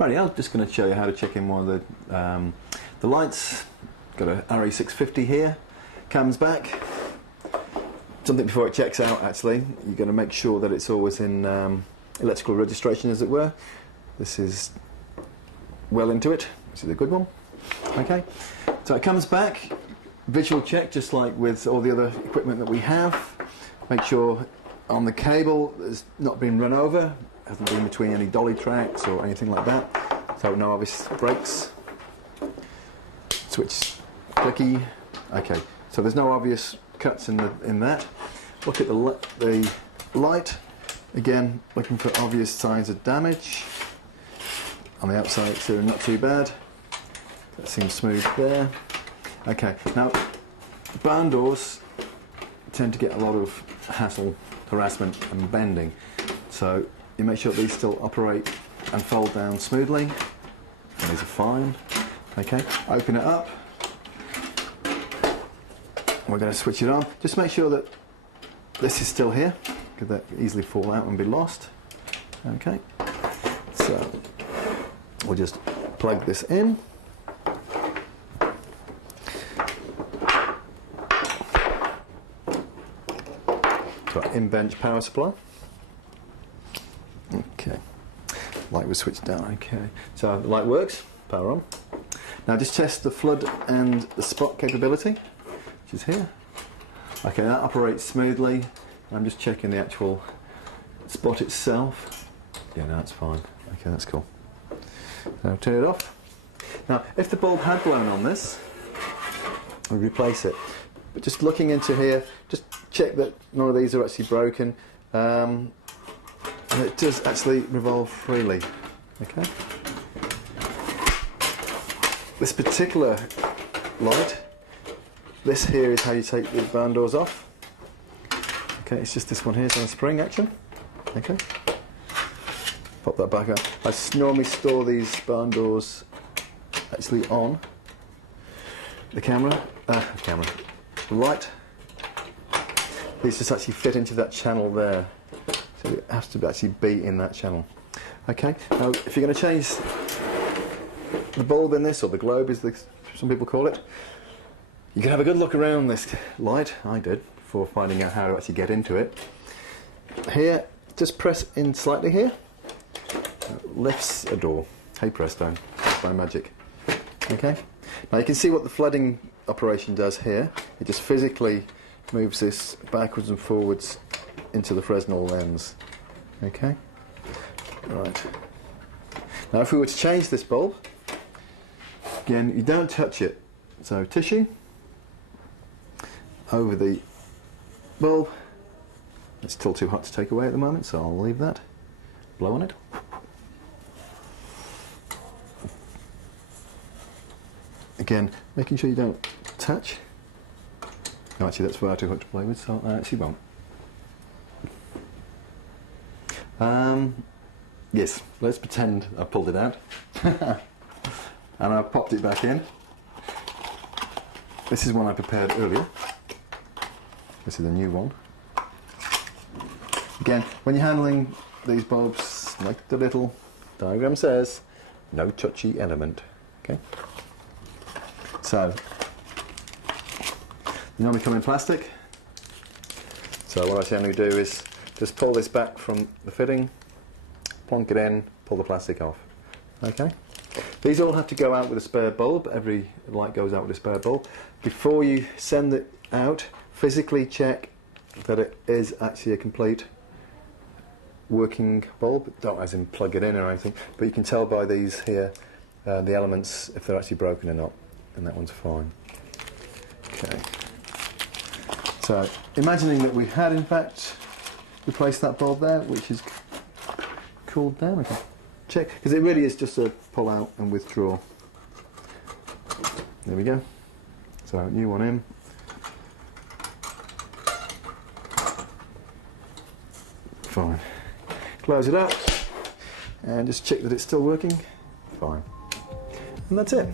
Right, I'm just going to show you how to check in one of the lights. Got a RE650 here, cams back. Something before it checks out actually, you're going to make sure that it's always in electrical registration, as it were. This is well into it, this is a good one. Okay, so it comes back, visual check just like with all the other equipment that we have. Make sure on the cable it's not been run over, hasn't been between any dolly tracks or anything like that, so no obvious breaks. Switch clicky. Okay, so there's no obvious cuts in that. Look at the light again, looking for obvious signs of damage. On the outside it's not too bad, that seems smooth there. Okay, now barn doors tend to get a lot of hassle, harassment and bending, so you make sure these still operate and fold down smoothly. And these are fine. Okay, open it up. We're going to switch it on. Just make sure that this is still here, because that easily fall out and be lost. Okay, so we'll just plug this in. To our in-bench power supply. Okay, light was switched down. Okay, so the light works, power on. Now just test the flood and the spot capability, which is here. Okay, that operates smoothly. I'm just checking the actual spot itself. Yeah, no, that's fine. Okay, that's cool. Now turn it off. Now, if the bulb had blown on this, I'll replace it. But just looking into here, just check that none of these are actually broken. And it does actually revolve freely. Okay. This particular light, this here is how you take the barn doors off. Okay, it's just this one here, it's on a spring action. Okay. Pop that back up. I normally store these barn doors actually on the camera. The light. These just actually fit into that channel there. So it has to actually be in that channel. Okay, now if you're going to change the bulb in this, or the globe as some people call it, you can have a good look around this light. I did, before finding out how to actually get into it. Here, just press in slightly here. It lifts a door. Hey presto, by magic. Okay, now you can see what the flooding operation does here. It just physically moves this backwards and forwards into the Fresnel lens. Okay, right. Now if we were to change this bulb, again, you don't touch it. So tissue over the bulb. It's still too hot to take away at the moment, so I'll leave that. Blow on it. Again, making sure you don't touch. No, actually that's far too hot to play with, so I actually won't. Yes, let's pretend I pulled it out. And I've popped it back in. This is one I prepared earlier. This is a new one. Again, when you're handling these bulbs, like the little diagram says, no touchy element. Okay. So, they normally come in plastic. So what I generally do is just pull this back from the fitting, plonk it in, pull the plastic off. Okay. These all have to go out with a spare bulb. Every light goes out with a spare bulb. Before you send it out, physically check that it is actually a complete working bulb. Don't as in plug it in or anything, but you can tell by these here, the elements, if they're actually broken or not, and that one's fine. Okay. So, imagining that we had in fact replaced that bulb there, which is cooled down, okay. Check, because it really is just a pull out and withdraw. There we go. So, new one in. Fine. Close it up and just check that it's still working. Fine. And that's it.